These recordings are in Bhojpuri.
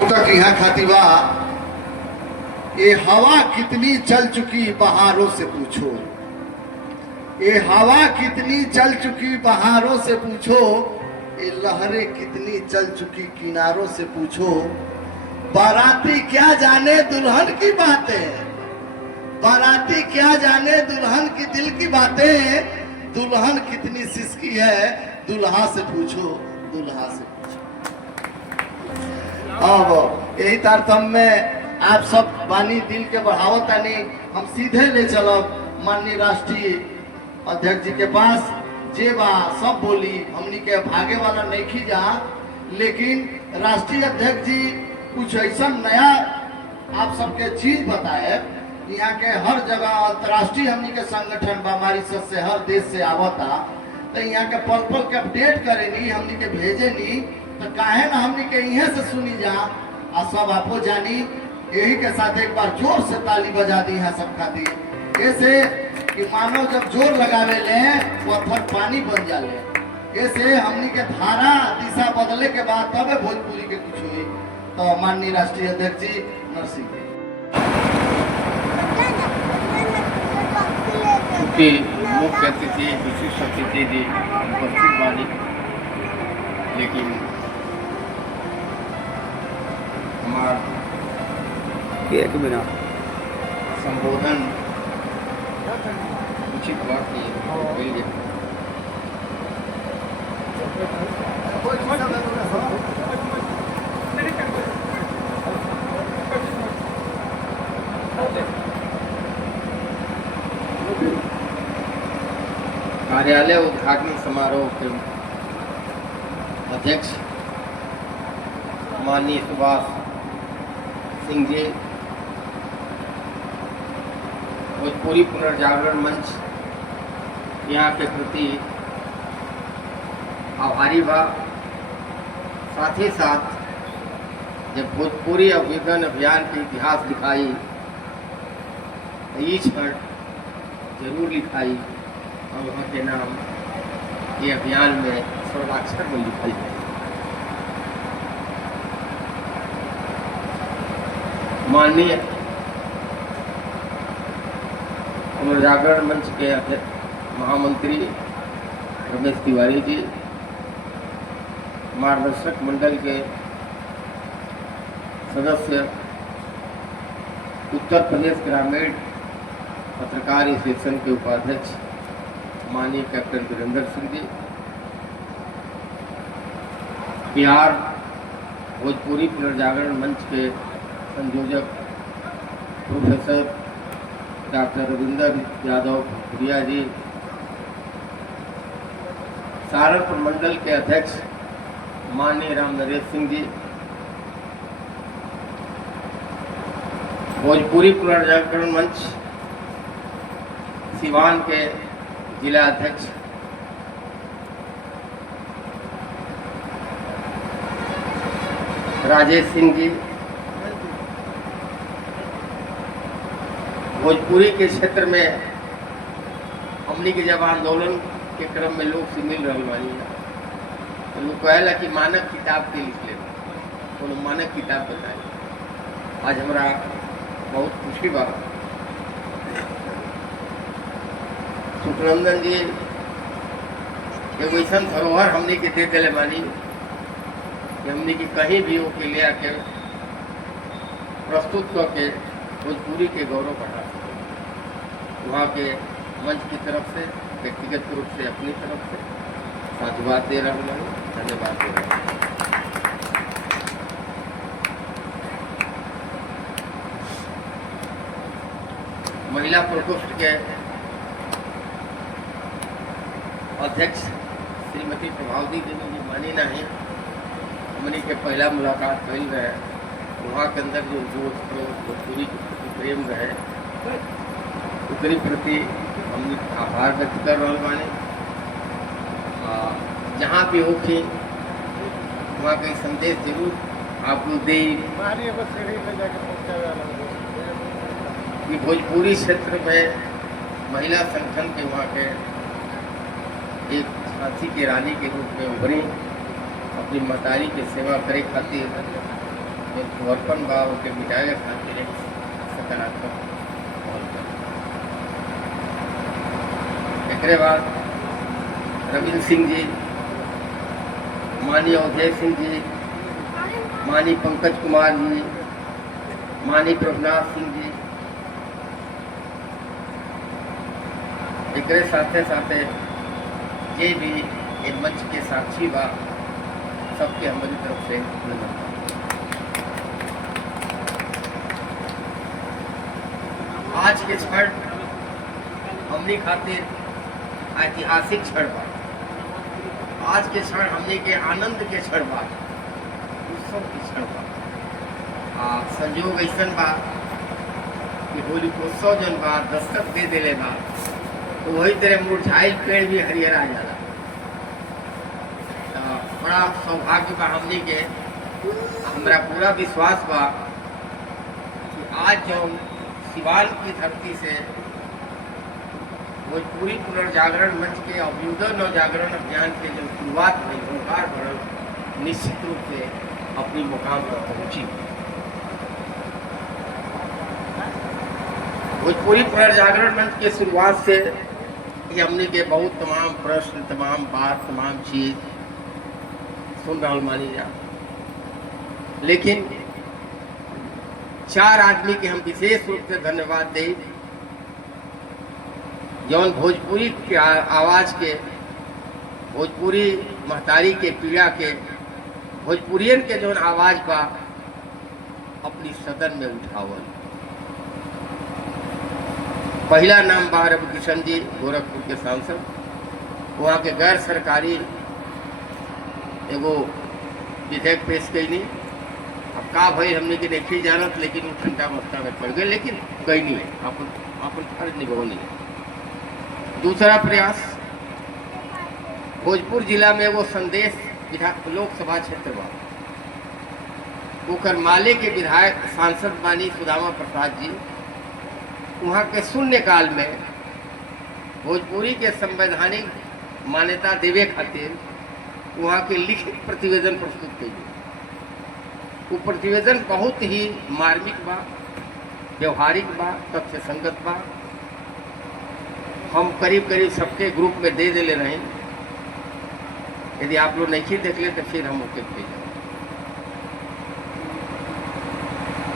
तक यहाँ खातिबा ये हवा कितनी चल चुकी बहारों से पूछो, ये हवा कितनी चल चुकी बहारों से पूछो, ये लहरें कितनी चल चुकी किनारों से पूछो। बाराती क्या जाने दुल्हन की बातें, बाराती क्या जाने दुल्हन की दिल की बातें, दुल्हन कितनी सिसकी है दुल्हा से पूछो, दुल्हा से पूछो। अब यही तारतम्य में आप सब बानी दिल के बढ़ावतानी हम सीधे ले चलब माननीय राष्ट्रीय अध्यक्ष जी के पास। जे बा सब बोली हमनी के भागे वाला नहीं खींचा, लेकिन राष्ट्रीय अध्यक्ष जी कुछ ऐसा नया आप सबके चीज बताए। यहाँ के हर जगह अंतर्राष्ट्रीय हमनी के संगठन बामारी से हर देश से आवता, तो यहाँ के पल पल के अपडेट करे नी, हमनी के भेजे नी, तो काहे ना हमनी के यहाँ से सुनी जा आ सब आपो जानी। यही के साथ एक बार जोर से ताली बजा दी है सब खातिर, ऐसे कि मानो जब जोर लगावे ले पत्थर पानी बन जाले। ऐसे हमनी के धारा दिशा बदले के बाद तब भोजपुरी के कुछ हुई। तो माननीय राष्ट्रीय अध्यक्ष जी नरसिंह क्योंकि मुख्य अतिथि विशिष्ट अतिथि जी उपस्थित बानी, लेकिन हमार एक मिनट संबोधन उचित बात है। कार्यालय उद्घाटन समारोह के अध्यक्ष माननीय सुभाष सिंह जी, भोजपुरी पुनर्जागरण मंच यहाँ के प्रति आभारी बा। साथ ही साथ जब भोजपुरी अभियान के इतिहास दिखाई तो ये क्षण जरूर लिखाई और वहाँ के नाम ये अभियान में स्वर्णाक्षर में लिखाई है। माननीय पुनर्जागरण मंच के महामंत्री रमेश तिवारी जी, मार्गदर्शक मंडल के सदस्य, उत्तर प्रदेश ग्रामीण पत्रकार एसोसिएशन के उपाध्यक्ष माननीय कैप्टन वीरेंद्र सिंह जी, बिहार भोजपुरी पुनर्जागरण मंच के संयोजक प्रोफेसर डॉक्टर रविंदर यादव भुरिया जी, सहारनपुर मंडल के अध्यक्ष माननीय राम नरेश सिंह जी, भोजपुरी पुनर्जागरण मंच सिवान के जिला अध्यक्ष राजेश सिंह जी, भोजपुरी के क्षेत्र में हमनी के जब आंदोलन के क्रम में लोग से मिल रहा बानी, तो लोग कहला कि मानक किताब के लिख ले, तो मानक किताब बताए। आज हमारा बहुत खुशी बा, सुखनंदन जी एक वैसा धरोहर हमने के दे दिले बानी कि हमने की कहीं भी वो के ले आके प्रस्तुत करके भोजपुरी के गौरव बढ़ा सके। वहाँ के मंच की तरफ से, व्यक्तिगत रूप से, अपनी तरफ से साधुवाद दे रहा हूँ, धन्यवाद दे रहा हूँ। महिला प्रकोष्ठ के अध्यक्ष श्रीमती प्रभावती देवी जी मानी नहीं, हमने के पहला मुलाकात कल रहे, वहाँ के अंदर जो जोश भोजपुरी के प्रति प्रेम रहे, उसके प्रति हम आभार व्यक्त कर रहे बानी। जहाँ भी हो कि वहाँ का संदेश जरूर आप लोग दे कि भोजपुरी क्षेत्र में महिला संगठन के वहाँ के एक झांसी की रानी के रूप में उभरी, अपनी महतारी की सेवा करे खातिर जो वर्पन बा उनके मिटाए खातिर एक सकारात्मक माहौल बा। एकरे बाद रविंद्र सिंह जी, माननीय अवधेश सिंह जी, माननीय पंकज कुमार जी, माननीय प्रभुनाथ सिंह जी, एकरे साथे साथे ये भी एक मंच के साक्षी बा, सबके हमारी तरफ से नमस्कार। आज के क्षण हमने खातिर ऐतिहासिक क्षण बा। आज के क्षण हमने के आनंद के क्षण बा, उत्सव के क्षण बा। संयोग ऐसा बा कि होली उत्सव जन बा दस्तक दे दिले बा, तो वही तरह मुरझाइल पेड़ भी हरिहरा जाला। तो बड़ा सौभाग्य बा हमने के, हमरा पूरा विश्वास बा कि आज जो सिवान की धरती से भोजपुरी पुनर्जागरण मंच के अभ्युदय नवजागरण अभियान के जो शुरुआत हुई, ओंकार भरल निश्चित रूप से अपनी मुकाम पर पहुंची। भोजपुरी पुनर्जागरण मंच के शुरुआत से ये हमने के बहुत तमाम प्रश्न, तमाम बात, तमाम चीज सुन रहा मानी जा, लेकिन 4 आदमी के हम विशेष रूप से धन्यवाद दें, जौन भोजपुरी के आवाज के, भोजपुरी महतारी के पीड़ा के, भोजपुरियन के जौन आवाज बा अपनी सदन में उठावल। पहला नाम बा रवि किशन जी, गोरखपुर के सांसद। वहाँ के गैर सरकारी एगो विधेयक पेश कैनी। अब का भाई हमने के देखी जानत, लेकिन ठंडा मस्ता में पड़ गए, लेकिन कैनी है अपन फर्ज निभौनी। दूसरा प्रयास, भोजपुर जिला में वो संदेश लोकसभा क्षेत्र बा, ओकर माले के विधायक सांसद बानी सुदामा प्रसाद जी। वहाँ के शून्यकाल में भोजपुरी के संवैधानिक मान्यता देवे खातिर वहाँ के लिखित प्रतिवेदन प्रस्तुत कइले। वो प्रतिवेदन बहुत ही मार्मिक बा, व्यवहारिक बा, तथ्य संगत बा। हम करीब करीब सबके ग्रुप में दे दिले रहे। यदि आप लोग नहीं देख ले तो फिर हम ओके भेजें।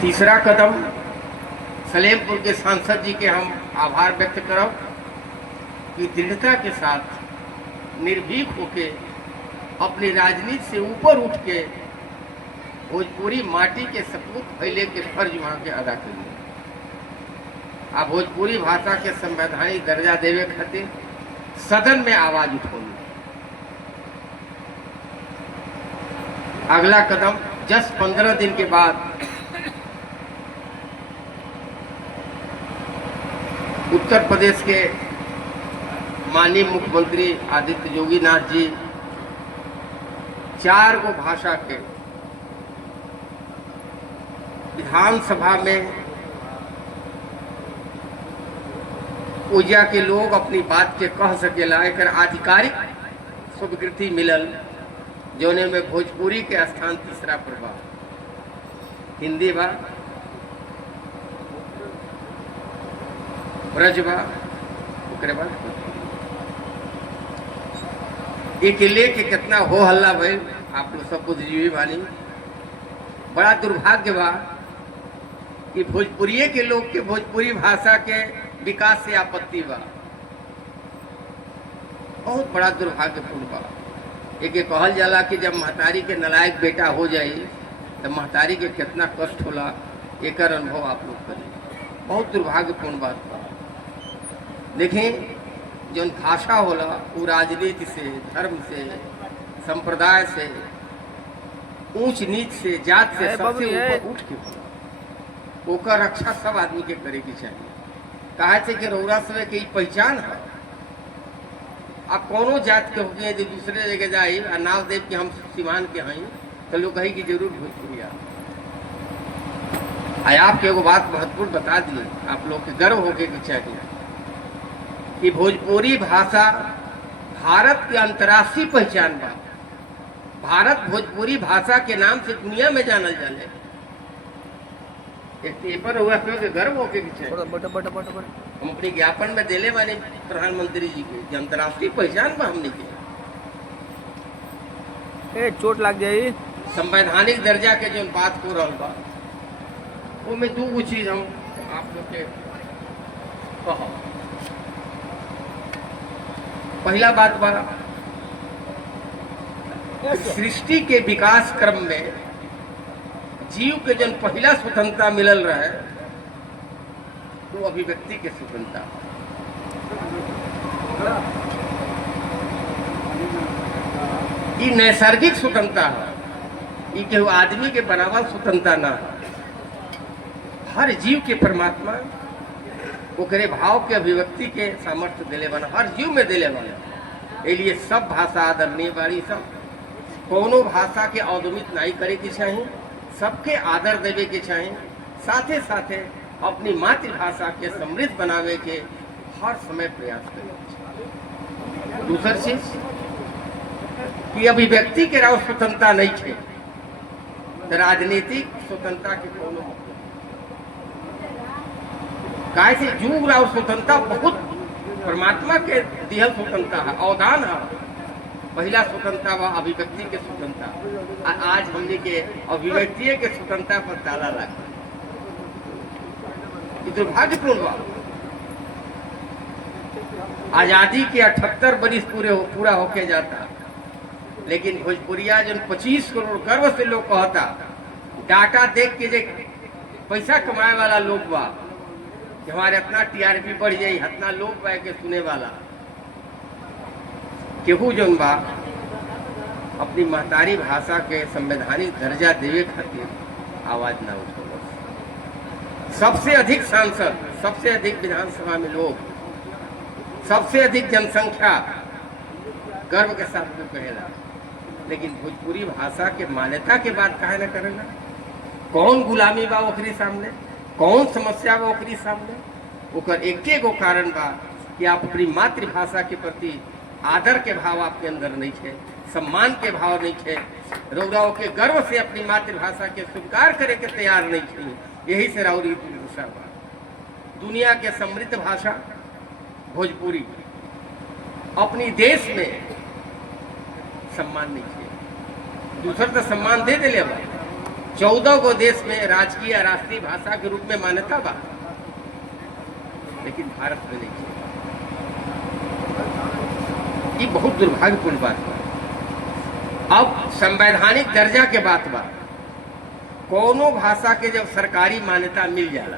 तीसरा कदम, सलेमपुर के सांसद जी के हम आभार व्यक्त करब कि दृढ़ता के साथ निर्भीक होके अपनी राजनीति से ऊपर उठ के भोजपुरी माटी के सपूत फैले के फर्ज वहाँ के अदा करिए। आ भोजपुरी भाषा के संवैधानिक दर्जा देवे खातिर सदन में आवाज उठौली। अगला कदम, जस्ट 15 दिन के बाद उत्तर प्रदेश के माननीय मुख्यमंत्री आदित्य योगीनाथ जी 4 गो भाषा के विधानसभा में ओजा के लोग अपनी बात के कह सकेला। एक आधिकारिक स्वीकृति मिलल, जोने में भोजपुरी के स्थान तीसरा पर बा। हिंदी बा, ब्रज बा, ओकरे बाद एक लेके कितना हो हल्ला भइल, आप लोग सब बुद्धिजीवी बानी। बड़ा दुर्भाग्य बा कि भोजपुरिये के लोग के भोजपुरी भाषा के विकास से आपत्ति बा। बहुत बड़ा दुर्भाग्यपूर्ण बा। एक कहल जाला कि जब महतारी के नलायक बेटा हो जाई तो महतारी के कितना कष्ट होला, एक अनुभव आप लोग करें। बहुत दुर्भाग्यपूर्ण बात बा। देखें, जो भाषा होला वो राजनीति से, धर्म से, संप्रदाय से, ऊंच नीच से, जात से सबसे ऊपर उठ के होला। ओकर रक्षा सब आदमी के करे की चाहिए। कहा कि रौरा सवे की पहचान है। आप कोनो जात के होगी जो दूसरे जगह जाए और नाव देव कि हम सिवान के हैं, तो लोग कही कि जरूर भोजपुरी आपके एगो बात महत्वपूर्ण बता दिए, आप लोग के गर्व होके की चाहिए कि भोजपुरी भाषा भारत की अंतर्राष्ट्रीय पहचान बा। भारत भोजपुरी भाषा के नाम से दुनिया में जानल जाले। एक पेपर हुआ तो गर्व होके के बड़ा चाहिए। बड़ा बड़ा बड़ा बड़ा हम अपने ज्ञापन में देले वाले प्रधानमंत्री जी के जे अंतर्राष्ट्रीय पहचान बा हमने के ए चोट लग जाई। संवैधानिक दर्जा के जो बात हो रहल बा वो में दू गो चीज हम आप लोग के कहो। पहला बात बा सृष्टि के विकास क्रम में जीव के जन पहला स्वतंत्रता मिलल रहे तो अभिव्यक्ति के स्वतंत्रता। ये नैसर्गिक स्वतंत्रता है, ये केहू आदमी के बनावल स्वतंत्रता ना है। हर जीव के परमात्मा ओकरे भाव के अभिव्यक्ति के सामर्थ्य दिले बना, हर जीव में दिले बना। इसलिए सब भाषा आदरणीय बाड़ी, सब कोनो भाषा के अवदमित नहीं करे के चाहिए, सबके आदर देवे के चाहिए, साथे साथे अपनी मातृभाषा के समृद्ध बनावे के हर समय प्रयास करे के चाहिए। दूसरी चीज कि अभिव्यक्ति के राव स्वतंत्रता नहीं है तो राजनीतिक स्वतंत्रता के कोनो मतलब काहे से जीव राव स्वतंत्रता बहुत परमात्मा के दिहल स्वतंत्रता है, अवदान है। पहला स्वतंत्रता व अभिव्यक्ति के स्वतंत्रता, आज हमने के अभिव्यक्ति के स्वतंत्रता पर ताला लगा। ये दुर्भाग्यपूर्ण बात। आजादी के 78 बरिस पूरा होके जाता, लेकिन भोजपुरिया जन 25 करोड़ गर्व से लोग कहता, डाटा देख के जे पैसा कमाए वाला लोग बा कि हमारे इतना टीआरपी बढ़ जाये, इतना लोग बा के सुने वाला केहू जौन बा अपनी महतारी भाषा के संवैधानिक दर्जा देवे खातिर आवाज ना उठो। सबसे अधिक सांसद, सबसे अधिक विधानसभा में लोग, सबसे अधिक जनसंख्या गर्व के साथ में कहेला, लेकिन भोजपुरी भाषा के मान्यता के बाद काहे ना करेगा। कौन गुलामी बा ओकरी सामने, कौन समस्या बा ओकरी सामने। ओकर एके गो कारण बा कि आप अपनी मातृभाषा के प्रति आदर के भाव आपके अंदर नहीं है, सम्मान के भाव नहीं है, रौराओं के गर्व से अपनी मातृभाषा के स्वीकार करे के तैयार नहीं है। यही से राउरी दूसरा बात, दुनिया के समृद्ध भाषा भोजपुरी अपनी देश में सम्मान नहीं है। दूसरा तो सम्मान दे दिले बा, 14 गो देश में राजकीय राष्ट्रीय भाषा के रूप में मान्यता बा, लेकिन भारत में नहीं है। ये बहुत दुर्भाग्यपूर्ण बात बा। अब संवैधानिक दर्जा के बात बा, कोनो भाषा के जब सरकारी मान्यता मिल जाला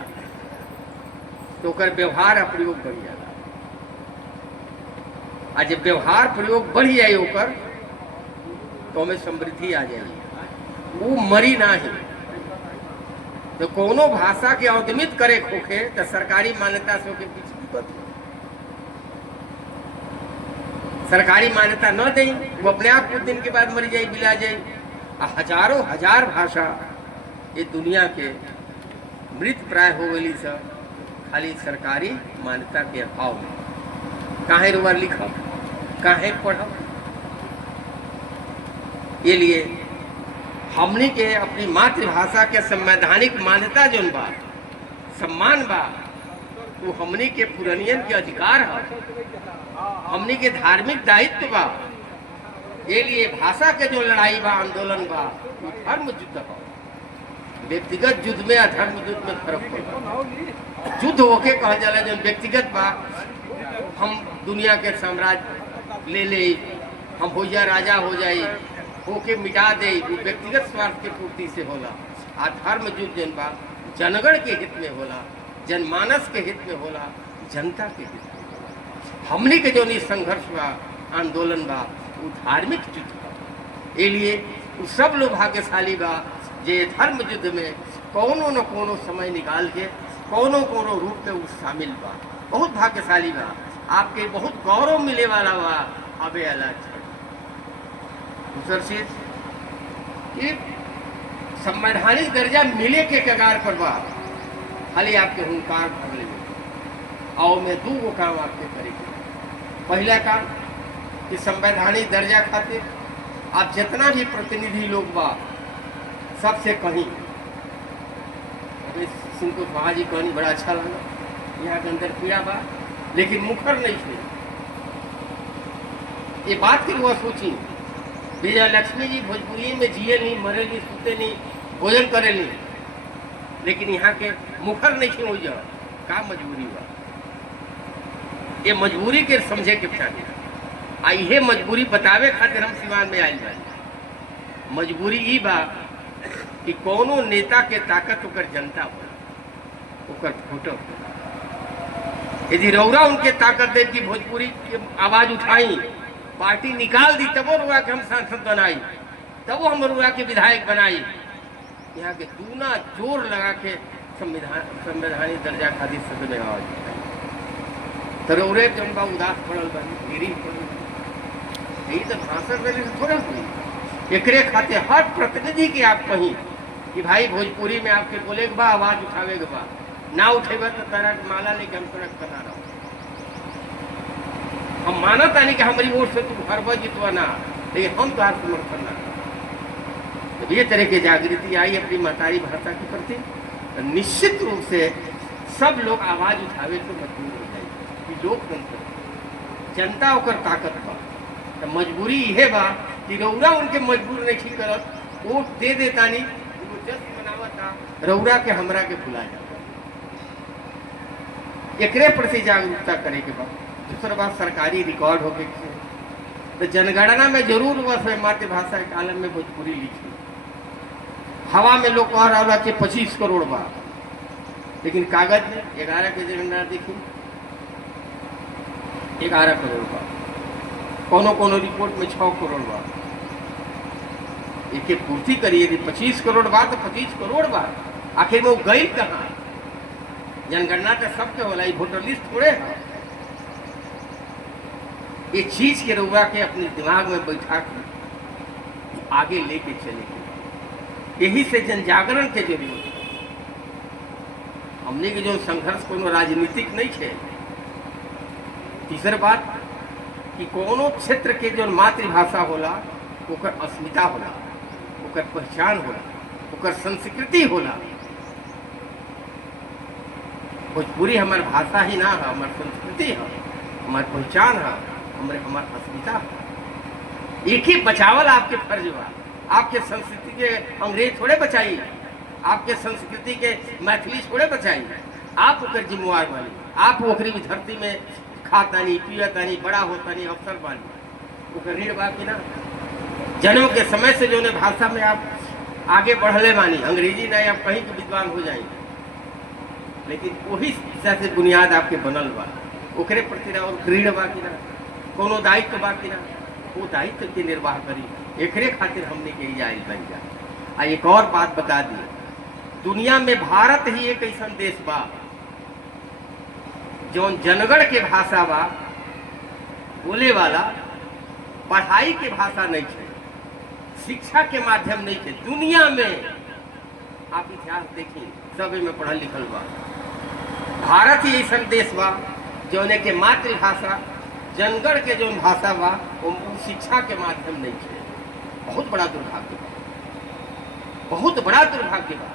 तो ओकर व्यवहार और प्रयोग बढ़ जाला, और जब व्यवहार प्रयोग बढ़ जाए ओकर तो हमें समृद्धि आ जाएगी, वो मरी ना ही। तो कोनो भाषा के अवदमित करे खोखे तो सरकारी मान्यता से ओके पीछे दिक्कत। सरकारी मान्यता न दें, वो अपने आप कुछ दिन के बाद मर जाए, बिला जाए। हजारों हजार भाषा ये दुनिया के मृत प्राय हो गई सब, खाली सरकारी मान्यता के अभाव में। काहे रुआ लिखब, काहे पढ़ब। ये लिए हमने के अपनी मातृभाषा के संवैधानिक मान्यता जो बा, सम्मान बा, वो हमने के पुरानियन के अधिकार है, हमने के धार्मिक दायित्व बा। ये लिए भाषा के जो लड़ाई बा, आंदोलन बा, वो धर्म युद्ध बा। व्यक्तिगत युद्ध में धर्म युद्ध में फर्क पड़ा। युद्ध होके कहा जाला जो व्यक्तिगत बा, हम दुनिया के साम्राज्य ले ले, हम हो जा राजा हो जाए, होके मिटा दे, वो व्यक्तिगत स्वार्थ के पूर्ति से होला। आ धर्म युद्ध जन बा जनगण के हित में होला, जनमानस के हित में होला, जनता के हित में होला। हमने के जो संघर्ष बा, आंदोलन बा, वो धार्मिक युद्ध बा। ये लिए वो सब लोग भाग्यशाली बा जे धर्म युद्ध में कोनो न कोनो समय निकाल के कोनो कोनो रूप में वो शामिल बा। बहुत भाग्यशाली बा, आपके बहुत गौरव मिले वाला बा। अबे अलग दूसरी चीज कि संवैधानिक दर्जा मिले के कगार पर बा, खाली आपके हुंकार भरले और में दो गो काम आपके करेंगे। पहला काम कि संवैधानिक दर्जा खातिर आप जितना भी प्रतिनिधि लोग बा, सबसे कहीं सिंह को सुहा जी कहानी बड़ा अच्छा लगा। यहाँ के अंदर पीड़ा बा लेकिन मुखर नहीं थे। ये बात की वो सोची विजय लक्ष्मी जी भोजपुरी में जिए नहीं, मरे नहीं, सुते नहीं, भोजन करे नहीं, लेकिन यहाँ के मुखर नहीं थे। मुझे का मजबूरी बा, ये मजबूरी के समझे के चाहिए। आई है मजबूरी बतावे खातिर हम सिवान में आयल बानी। मजबूरी ई बा कि कोनो नेता के ताकत ओकर जनता हो, ओकर फोटो। यदि रौरा उनके ताकत दे कि भोजपुरी की आवाज उठाई, पार्टी निकाल दी, तब वो रुआ के हम सांसद बनाई, तब वो हम रुआ के विधायक बनाई। यहाँ के दूना जोर लगा के संवैधानिक दर्जा खातिर सब आवाज उठाई। तो रौरे जन बा उदास पड़ल बानी, गिरी पड़ल, यही तो भाषण रैली से थोड़ा हुई। एकरे खाते हर प्रतिनिधि के आप कहीं कि भाई भोजपुरी में आपके बोले के बा, आवाज उठावे के बा, ना उठेगा तो तारा माला लेके हम तोरा बता रहा हूँ। हम मानत नहीं कि हमारी वोट से तू हर जितवा ना, लेकिन हम तो आप समर्थन ना। जब ये तरह की जागृति आई अपनी महतारी भाषा के प्रति, तो निश्चित रूप से सब लोग आवाज उठावे तो मजबूर हो जाए कि लोकतंत्र जनता होकर ताकत बा। तो मजबूरी यह बा कि रौरा उनके मजबूर नहीं ठीक करत, वोट दे देता नहीं, जश्न मनावता, रौरा के हमरा के भुला जाता। एकरे प्रति जागरूकता करे के बाद दूसरा बात सरकारी रिकॉर्ड होके तो जनगणना में जरूर वह मातृभाषा के आलम में भोजपुरी लिखी। हवा में लोग कह रहा कि 25 करोड़ बा, लेकिन कागज में 11 के जनगणना देखी 11 करोड़ बा, कोनो कोनो रिपोर्ट में 6 करोड़ बा। एक पूर्ति करिए, यदि 25 करोड़ बा तो 25 करोड़ बा, आखिर में वो गई कहाँ? जनगणना तो सबके होला, वोटर लिस्ट थोड़े है। ये चीज के रउआ के अपने दिमाग में बैठा के आगे लेके चले। यही से जन जागरण के जरूरत है। हमने के जो संघर्ष कोनो राजनीतिक नहीं है। तीसरी बात कि कोनो क्षेत्र के जो मातृभाषा होला ओकर अस्मिता होला, ओकर पहचान होला, ओकर संस्कृति होला। भोजपुरी हमार भाषा ही ना है, हमार संस्कृति है, हमार पहचान है, हमार अस्मिता है। एक ही बचावल आपके फर्ज बा। आपके संस्कृति के अंग्रेज थोड़े बचाइए, आपके संस्कृति के मैथिली थोड़े बचाइए। आप ओकर जिम्मेवार बानी, आप ओकरी भी धरती में खातानी, पियतानी, बड़ा होतानी, अवसर बानी, ओकर ऋण बा कि ना? जन्म के समय से जो ने भाषा में आप आगे बढ़ले बानी, अंग्रेजी नहीं आप कहीं के विद्वान हो जाएंगे, लेकिन वही हिस्सा से बुनियाद आपके बनल बा। ओकरे प्रति और ऋण बा कि ना? कोनो दायित्व बा कि ना? वो दायित्व के निर्वाह करी। एकरे खातिर हमने के जाइल बन जा। आ एक और बात बता दी, दुनिया में भारत ही एक ऐसा देश बा जौन जनगण के भाषा बा बोले वाला, पढ़ाई के भाषा नहीं है, शिक्षा के माध्यम नहीं है। दुनिया में आप इतिहास देखिए, सब में पढ़ल लिखल बा। भारत ही ऐसा देश बा जौने के मातृभाषा जनगण के जो भाषा बा वो शिक्षा के माध्यम नहीं है। बहुत बड़ा दुर्भाग्य बा, बहुत बड़ा दुर्भाग्य बा।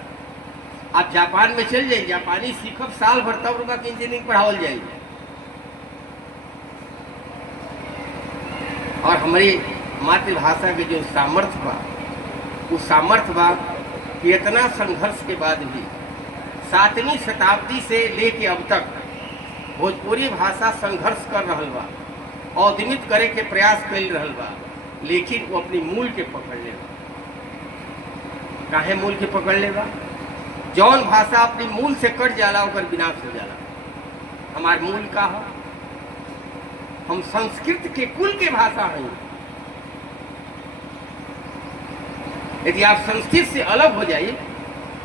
आप जापान में चल जाइए, जापानी सीखब साल भर तब रुका के इंजीनियरिंग पढ़ावल जाएगी। और हमारी मातृभाषा के जो सामर्थ्य बा, वो सामर्थ्य बा कि इतना संघर्ष के बाद भी 7वीं शताब्दी से लेके अब तक भोजपुरी भाषा संघर्ष कर रहल बा, औद्यमित करे के प्रयास कर रहल बा, लेकिन वो अपनी मूल के पकड़ ले बा। काहे मूल के पकड़ ले बा? जौन भाषा अपनी मूल से कट जाला ओकर विनाश हो जाला। हमार मूल का है, हम संस्कृत के कुल के भाषा हैं। यदि आप संस्कृत से अलग हो जाइए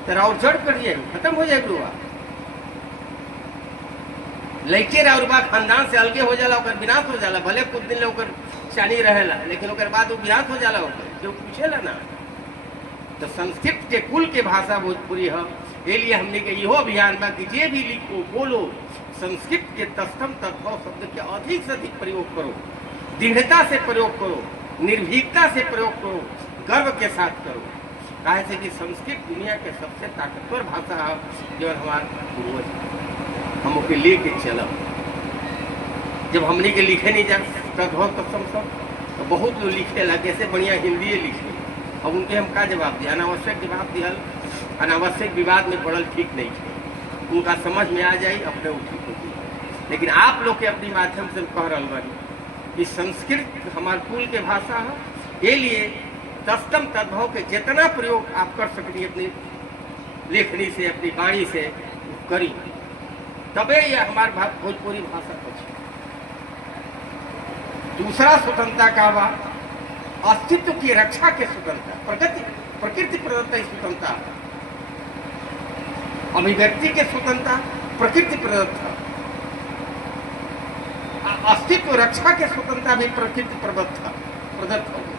तो और जड़ कर जाए, खत्म हो जाए। गुरुआ लड़के और बा खानदान से अलगे हो जाला, ओकर विनाश हो जाला। भले कुछ दिन ओकर चाली रहेला, लेकिन ओकर बाद वो विनाश हो जाला। ओकर जो पूछेला ना, तो संस्कृत के कुल के भाषा भोजपुरी है। ये लिए हमने के इहो अभियान बा कि जे भी लिखो बोलो संस्कृत के तत्सम तद्भव शब्द के अधिक से अधिक प्रयोग करो, दृढ़ता से प्रयोग करो, निर्भीकता से प्रयोग करो, गर्व के साथ करो। काहे से कि संस्कृत दुनिया के सबसे ताकतवर भाषा है जो हमारे पूर्वज हम ओके लेके चलब। जब हमने के लिखे नहीं जा तब हो तब सब तो बहुत लोग लिखे ला कैसे बढ़िया हिंदी लिखे। अब उनके हम का जवाब दिया, अनावश्यक जवाब दिया, अनावश्यक विवाद में पड़ल ठीक नहीं है। उनका समझ में आ जाए अपने वो ठीक होती। लेकिन आप लोग के अपनी माध्यम से कह रहा बानी कि संस्कृत हमारे कुल के भाषा है, ये लिए तस्तम तद्भव के जितना प्रयोग आप कर सकती अपनी लेखनी से अपनी वाणी से करी, तबे यह हमारे भोजपुरी भाषा बची। दूसरा स्वतंत्रता का बा अस्तित्व की रक्षा के स्वतंत्रता, प्रकृति प्रदत्त स्वतंत्रता, अभिव्यक्ति के स्वतंत्रता प्रकृति प्रदत्त, अस्तित्व रक्षा के स्वतंत्रता भी प्रकृति प्रदत्त हो गई।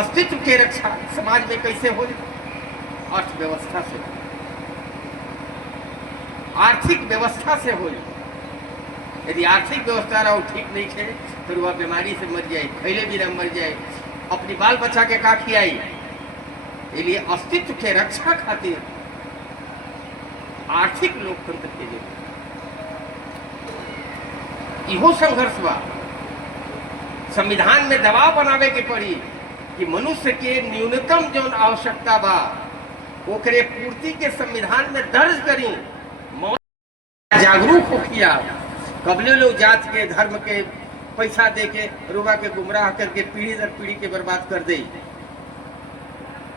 अस्तित्व की रक्षा समाज में कैसे हो? अर्थव्यवस्था से, आर्थिक व्यवस्था से हो। यदि आर्थिक व्यवस्था रहा ठीक नहीं है तो वह बीमारी से मर जाए, खैले भी न मर जाए, अपनी बाल बच्चा के का खियाई। इसलिए अस्तित्व के रक्षा खातिर आर्थिक लोकतंत्र के लिए इहो संघर्ष बा। संविधान में दबाव बनावे के पड़ी कि मनुष्य के न्यूनतम जो आवश्यकता बा ओकरे पूर्ति के संविधान में दर्ज करी। जागरूक हो किया कबले लोग जात के धर्म के पैसा दे के रुआ के गुमराह करके पीढ़ी दर पीढ़ी के बर्बाद कर दे।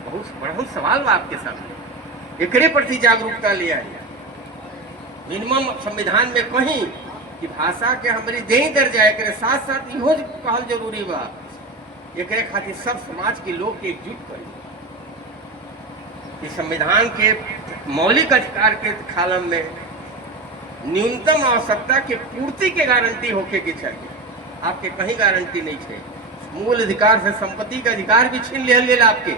बहुत बड़ा सवाल बा आपके सामने, एकरे प्रति जागरूकता ले आई। मिनिमम संविधान में कहीं कि भाषा के हमारी देही दर्जा है, एकरे साथ साथ इहो कहल जरूरी बा एकरे खातिर सब समाज के लोग के एकजुट करी कि संविधान के मौलिक अधिकार के कालम में न्यूनतम आवश्यकता के पूर्ति के गारंटी होके के चाहिए। आपके कहीं गारंटी नहीं है। मूल अधिकार से संपत्ति का अधिकार भी छीन ले आपके।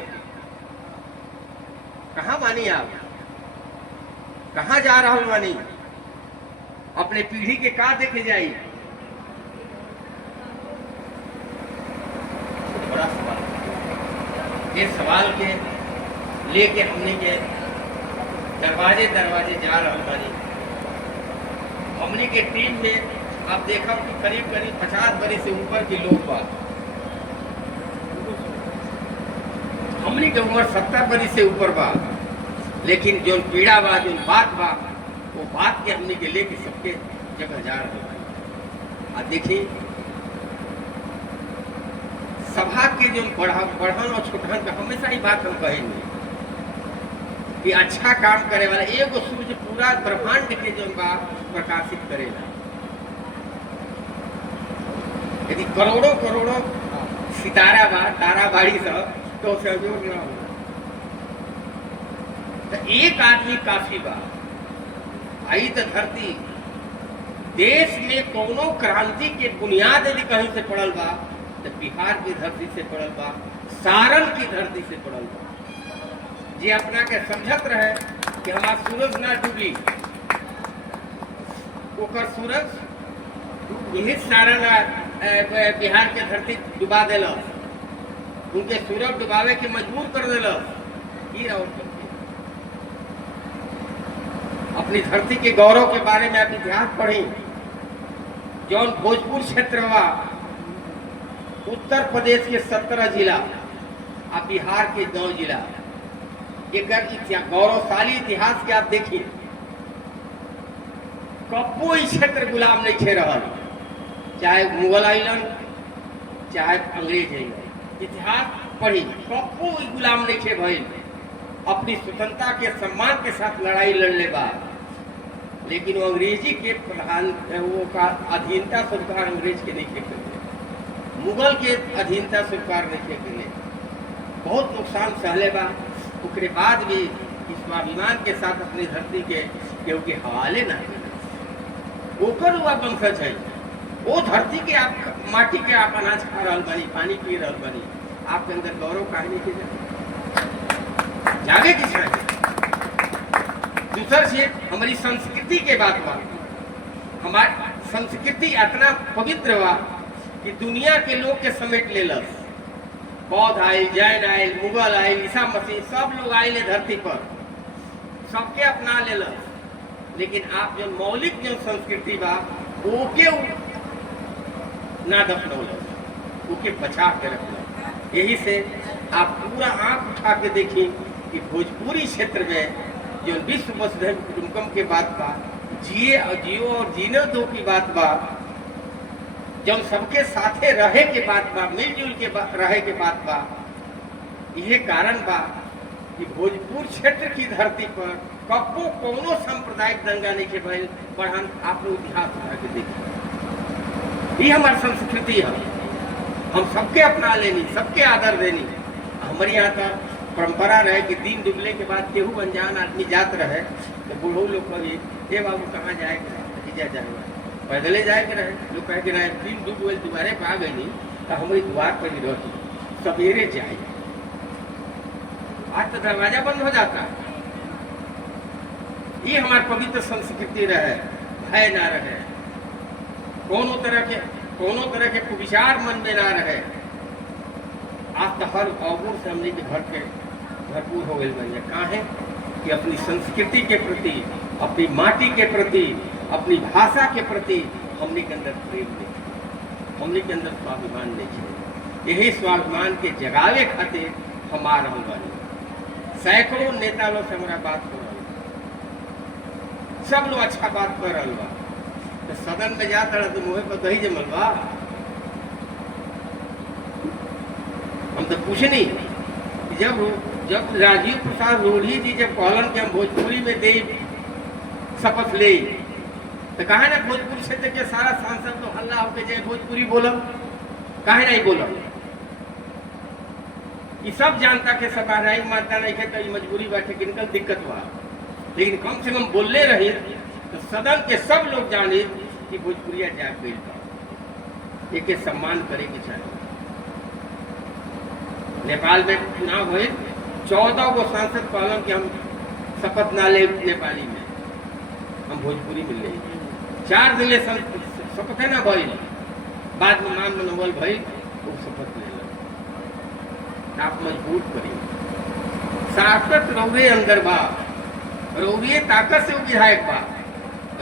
कहाँ मानी आप, कहाँ जा रहा मानी, अपने पीढ़ी के का देखे जाई। बड़ा सवाल, ये सवाल के लेके हमने के दरवाजे जा रहा बानी। हमने के टीम में आप देखा कि करीब 50 बरस से ऊपर के लोग बा। हमने के उम्र 70 बरस से ऊपर बा, लेकिन जो पीड़ा बा, जो बात बा, वो बात के हमने के लेके सबके जगह जा रहे हैं। देखिए सभा के जो बढ़न और छोटहन का हमेशा ही बात हम कहेंगे कि अच्छा काम करे वाला एगो सूर्य पूरा ब्रह्मांड के जो बा प्रकाशित करेगा। यदि करोड़ों सितारा बा, तारा बाड़ी सब तो सहयोग ना होगा। तो एक आदमी काफी बा। आई तो धरती देश में कोनो क्रांति के बुनियाद यदि कहीं से पड़ल बा तो बिहार की धरती से पड़ल बा, सारण की धरती से पड़ल बा। जे अपना के समझत रहे कि हमार सूरज ना डूबी, ओकर सूरज यही सारण बिहार के धरती डुबा दिलस, उनके सूरज डुबावे के मजबूर कर दिलस। अपनी धरती के गौरव के बारे में आप इतिहास पढ़ी। जौन भोजपुर क्षेत्र बा, उत्तर प्रदेश के 17 जिला और बिहार के 9 जिला, एक गौरवशाली इतिहास के आप देखिए। कबो क्षेत्र गुलाम नहीं थे रहल, चाहे मुगल आइलन चाहे अंग्रेज आइलन। इतिहास पढ़ी, कबो गुलाम नहीं थे भइल। अपनी स्वतंत्रता के सम्मान के साथ लड़ाई लड़ने बाद, लेकिन वो अंग्रेजी के प्रधान वो का अधीनता स्वीकार अंग्रेज के नहीं के, मुगल के अधीनता स्वीकार नहीं के, बहुत नुकसान सहले बा। उसके बाद भी इस स्वाभिमान के साथ अपनी धरती के केहू के हवाले ना ओकर हुआ वंशज है। वो धरती के आप माटी के आप अनाज खा रहा बानी, पानी पी रहा बानी, आपके अंदर गौरव कहानी के जागे किस तरह। दूसर से हमारी संस्कृति के बात बा। हमारी संस्कृति इतना पवित्र बा कि दुनिया के लोग के समेट लेलस। बौद्ध आयल, जैन आयल, मुगल आयल, ईसा मसीह सब लोग आये धरती पर, सबके अपना ले। लेकिन आप जो मौलिक जो संस्कृति बा ओके ना दफनौल, ओके बचा के रखना। यही से आप पूरा आंख उठा के देखी कि भोजपुरी क्षेत्र में जो विश्व वसुधैव कुटुंबकम के बात बा, जिए और जियो और जीने दो की बात बा, जब सबके साथे रहे के बात बा, मिलजुल के रहे के बात बा, यह कारण बा कि भोजपुर क्षेत्र की धरती पर कब्बो कोनो सांप्रदायिक दंगा नहीं के भइल। बढ़न आप लोग इतिहास उठा के देखिए, ये हमारी संस्कृति है, हम सबके अपना लेनी, सबके आदर देनी। हमारे यहाँ का परंपरा रहे कि दिन डूबने के बाद केहू अनजान आदमी जात रहे तो बूढ़ो लोग कभी ये बाबू कहाँ जाएगा, जाएगा पैदले जाए के रहे। लोग कहे कि रहे दिन डूब गए दोबारे पा गई नहीं तो हमारी द्वार पर ही रही, सवेरे जाए। आज तो दरवाजा बंद हो जाता है। ये हमारी पवित्र संस्कृति रहे, भय ना रहे, कोनो तरह के कुविचार मन में ना रहे। आज तो हर अवगुण से हमने के घर के भरपूर हो गए भैया। कहाँ है कि अपनी संस्कृति के प्रति, अपनी माटी के प्रति, अपनी भाषा के प्रति हमने के अंदर प्रेम नहीं, हमने के अंदर स्वाभिमान नहीं। यही स्वाभिमान के जगावे खातिर हमारा वाली सैकड़ों नेता लोग से हमारा बात हो रहा, सब लोग अच्छा बात कर रहा बा। तो सदन में जाता रहा तो मुँह पर दही जमल बा। हम तो कुछ नहीं, जब राजीव प्रसाद रूढ़ी जी जब कहलन कि हम भोजपुरी में दे शपथ ले, तो कहा ना भोजपुरी क्षेत्र के सारा सांसद तो हल्ला होकर जय भोजपुरी बोला, काहे नहीं बोला? ये सब जानता के सब नहीं मानता नहीं है तो मजबूरी बैठे कि इनका दिक्कत हुआ, लेकिन कम से कम बोलने रही तो सदन के सब लोग जाने कि भोजपुरिया जाग गई था। एक सम्मान करे के चाहिए। नेपाल में चुनाव हुए, 14 गो सांसद कहलन कि हम शपथ ना ले नेपाली में, हम भोजपुरी में ले। 4 दिन ले शपथ है ना भई, बाद में मान मनोबल भई वो शपथ ले। आप मजबूत करिए, ताकत रौरे अंदर बा, रौरिये ताकत से वो विधायक बा,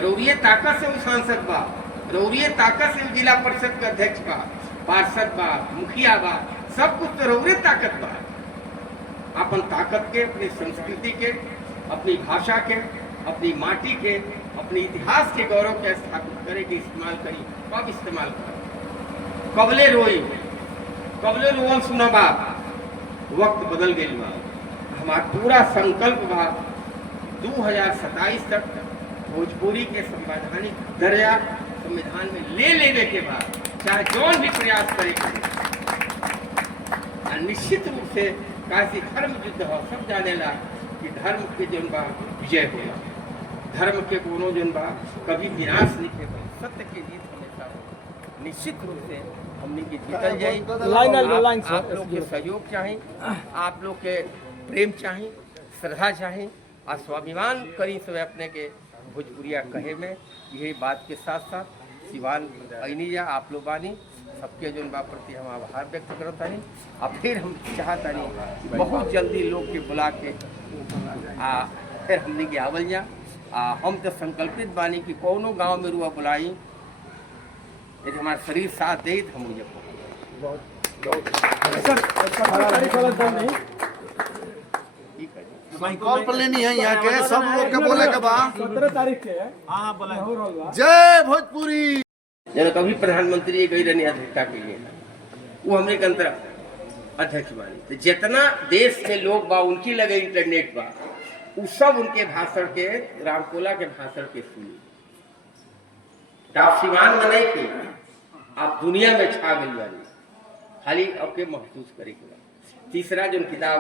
रौरिये ताकत से वो सांसद बा, रौरिये ताकत से वो जिला परिषद का अध्यक्ष बा, पार्षद बा, मुखिया बा, सब कुछ तो रौरे ताकत बा। अपन ताकत के, अपनी संस्कृति के, अपनी भाषा के, अपनी माटी के, अपने इतिहास के गौरव के स्थापित करे के इस्तेमाल करी। कब इस्तेमाल कर, कबले रोई, कबले रोवन सुना बा, वक्त बदल गई बा। हमारा पूरा संकल्प बा 2027 तक भोजपुरी के संवैधानिक दर्जा संविधान में ले लेने के बाद चाहे जौन भी प्रयास करे, निश्चित रूप से काशी धर्म युद्ध हो, सब जाने ला कि धर्म के जौन बा विजय होला, धर्म के कोनो जौन बा कभी विनाश नहीं के, सत्य की जीत हमेशा हो। निश्चित रूप से हमने की जीतल जाए। आप लोग के सहयोग चाहिए, आप लोग के प्रेम चाहिए, श्रद्धा चाहिए और स्वाभिमान करी सब अपने के भोजपुरिया कहे में। यही बात के साथ साथ सिवान अनी जा आप लोग बानी सबके जो बा प्रति हम आभार व्यक्त करता नहीं। और फिर हम चाहता नहीं बहुत जल्दी लोग के बुला के फिर हमने के आवल जा। हम तो संकल्पित बानी कि कोनो गांव में रुआ बुलाई, यदि हमारा शरीर साथ दे तो हम मुझे संकल्प लेनी है यहाँ के सब लोग के बोले के बाद 17 तारीख के जय भोजपुरी। जब कभी प्रधानमंत्री गई रहनी अध्यक्षता के लिए, वो हमने के अंतर अध्यक्ष बानी, तो जितना देश में लोग बा उनकी लगे इंटरनेट बा, वो सब उनके भाषण के, रामकोला के भाषण के सुनी। आप सिवान में नहीं थी, आप दुनिया में छा गई वाली, खाली आपके महसूस करेगी। तीसरा जो किताब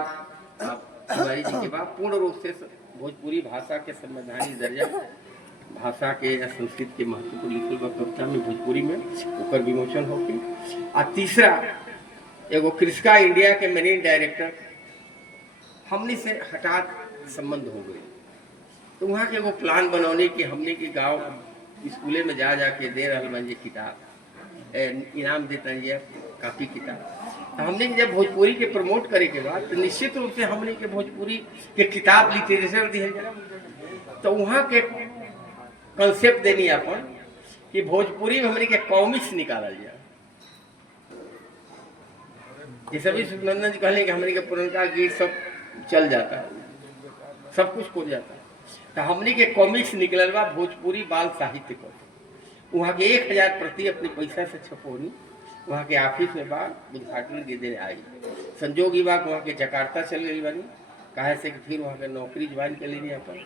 तिवारी जी के बाद पूर्ण रूप से भोजपुरी भाषा के संवैधानिक दर्जा, भाषा के या संस्कृत के महत्व को लिखल बा कविता में भोजपुरी में ओकर विमोचन होगी। और तीसरा एगो कृषका इंडिया के मैनेजिंग डायरेक्टर हमने से हठात संबंध हो गए, तो वहाँ के एगो प्लान बनौने की हमने के गांव स्कूले में जा जाके दे रहा बन ये किताब इनाम देता ये कापी किताब। तो हमने जब भोजपुरी के प्रमोट करे के बाद तो निश्चित रूप से हमने के भोजपुरी के किताब लिटरेचर दिए जरा, तो वहाँ के कंसेप्ट देनी अपन कि भोजपुरी में हमने के कॉमिक्स निकालल जाए। जैसे भी सुनंदन जी कहले कि हमने के पुरनका गीत सब चल जाता है, सब कुछ हो जाता है, तो हमने के कॉमिक्स निकलल बा भोजपुरी बाल साहित्य को। वहाँ के 1000 प्रति अपने पैसा से छपौनी वहाँ के ऑफिस में बा उद्घाटन के दिन आई। संजोग ही बा वहाँ के जकार्ता चल गई बानी, कहे से कि फिर वहाँ के नौकरी ज्वाइन कर लेनी अपन।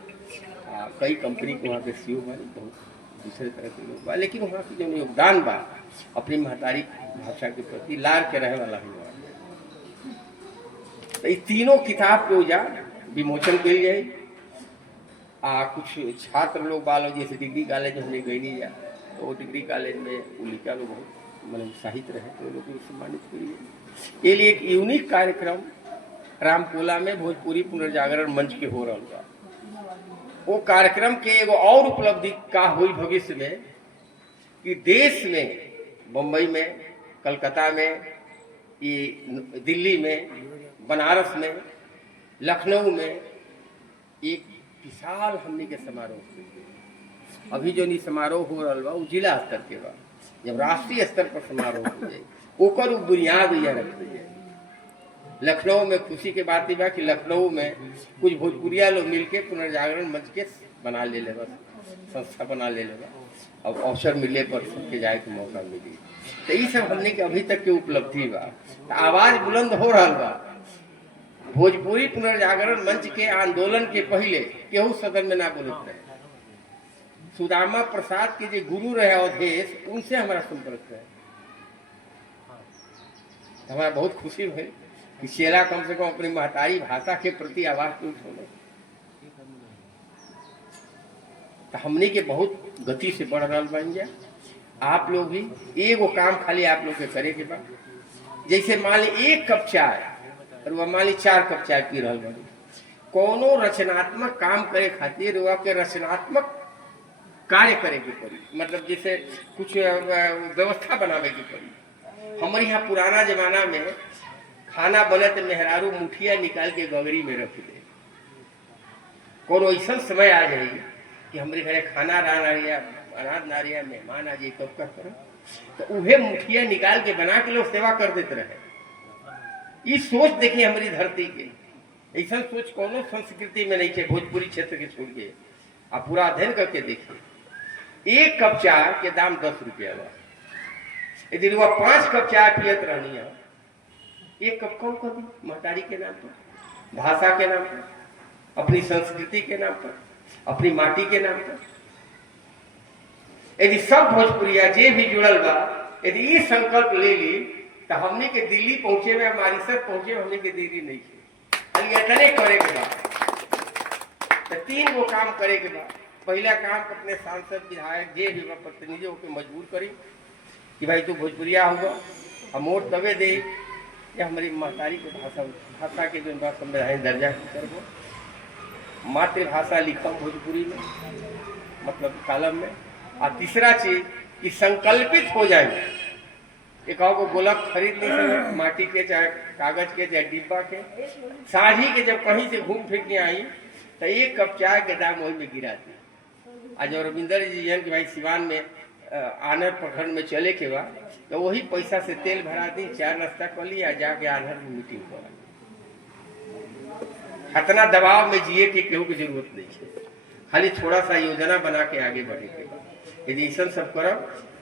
कई कंपनी के वहाँ के सीईओ बानी, बहुत दूसरे तरह के लोग बा, लेकिन वहाँ की जो योगदान बा अपनी महतारी भाषा के प्रति लार के रहे वाला हुआ। तो ये तीनों किताब के उजा विमोचन के लिए कुछ छात्र लोग बालो जैसे डिग्री कॉलेज हमने गई नहीं जा, तो वो डिग्री कॉलेज में उलिका लोग बहुत मतलब उत्साहित रहे, तो लोग को सम्मानित करिए। ये लिए एक यूनिक कार्यक्रम रामकोला में भोजपुरी पुनर्जागरण मंच के हो रहा बा। वो कार्यक्रम के एगो और उपलब्धि का हुई भविष्य में कि देश में, बम्बई में, कलकत्ता में, ये दिल्ली में, बनारस में, लखनऊ में एक विशाल हमने के समारोह, अभी जो नहीं समारोह हो रहा बा वो जिला स्तर के बा। जब राष्ट्रीय स्तर पर समारोह हो जाए ओकर बुनियाद यह रखते हैं। लखनऊ में खुशी के बात बा कि लखनऊ में कुछ भोजपुरिया लोग मिलके पुनर्जागरण मंच के बना ले बस संस्था बना ले बा। अब अवसर मिले पर सबके जाए के मौका मिली, तो ये सब हमने के अभी तक के उपलब्धि बा। तो आवाज बुलंद हो रहा बा। भोजपुरी पुनर्जागरण मंच के आंदोलन के पहले केहू सदन में ना बोलत रहे। सुदामा प्रसाद के जो गुरु रहे अवधेश, उनसे हमारा संपर्क है। हमारा बहुत खुशी हुई कि चेला कम से कम अपनी महतारी भाषा के प्रति आवाज तो उठे। तो हमने के बहुत गति से बढ़ रहा बन गया। आप लोग भी एगो काम खाली आप लोग के करे के बाद, जैसे मान ली 1 कप चाय और वह मान ली 4 कप चाय पी रहा बनी, कोनो रचनात्मक काम करे खातिर वह के रचनात्मक कार्य करे के पड़ी, मतलब जैसे कुछ व्यवस्था बनावे के पड़ी। हमारे यहाँ पुराना जमाना में खाना बने तो मेहरारू मुठिया निकाल के गगरी में रख दे। कोनो ऐसा समय आ जाएगी कि हमारे घरे खाना अनाज ना रही, मेहमान आ जाए, कब कर तो उहे मुठिया निकाल के बना के लोग सेवा कर देते रहे। ये सोच देखिए हमारी धरती के, ऐसा सोच कोनो संस्कृति में नहीं है भोजपुरी क्षेत्र के छोड़ के। आप पूरा अध्ययन करके देखिए, 1 कप चाय के दाम 10 रुपया बा। यदि वह 5 कप चाय पियत रहनी है, 1 कप कम कर दी महतारी के नाम पर, भाषा के नाम पर, अपनी संस्कृति के नाम पर, अपनी माटी के नाम पर। यदि सब भोजपुरिया जे भी जुड़ल बा, यदि ये संकल्प ले ली तो हमने के दिल्ली पहुंचे में, मॉरिशस पहुंचे में हमने के देरी नहीं है। इतने करे के बाद तो 3 गो काम करे के बाद, पहला काम अपने सांसद विधायक जे भी प्रतिनिधियों को मजबूर करी कि भाई तू भोजपुरिया हुआ, हम वोट दबे दे या हमारी महतारी के भाषा के जो संवैधानिक दर्जा करबो, मातृभाषा लिखम भोजपुरी में, मतलब कॉलम में। और तीसरा चीज कि संकल्पित हो जाए, एक को गोलक खरीद नहीं सके, माटी के चाहे कागज के चाहे डिब्बा के, साझी के जब कहीं से घूम फिर के आई तो 1 कप चाय के दाम वही में गिरा दी। आज रविंदर जी कि भाई सिवान में आनर प्रखंड में चले के बाद तो वही पैसा से तेल भरा दी, 4 नाश्ता कर लिया, जाके आनर में मीटिंग करा। इतना दबाव में जिए कि केहू की जरूरत नहीं है, खाली थोड़ा सा योजना बना के आगे बढ़े के बाद यदि ऐसा सब करब,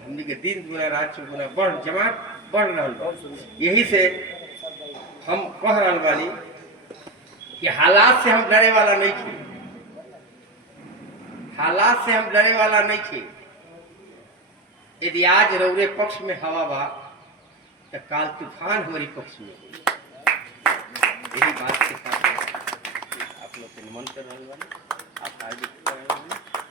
हमने के दिन दुना रात चौगुना जमात बढ़ रहा। यही से हम कह रहा बानी कि हालात से हम डरे वाला नहीं थे, हालात से हम डरे वाला नहीं थे। यदि आज रौरे पक्ष में हवा बा तो काल तूफान हमारी पक्ष में हो। यही बात के साथ आप लोग के नमन कर रहे हैं, आप आगे कर रहे हैं।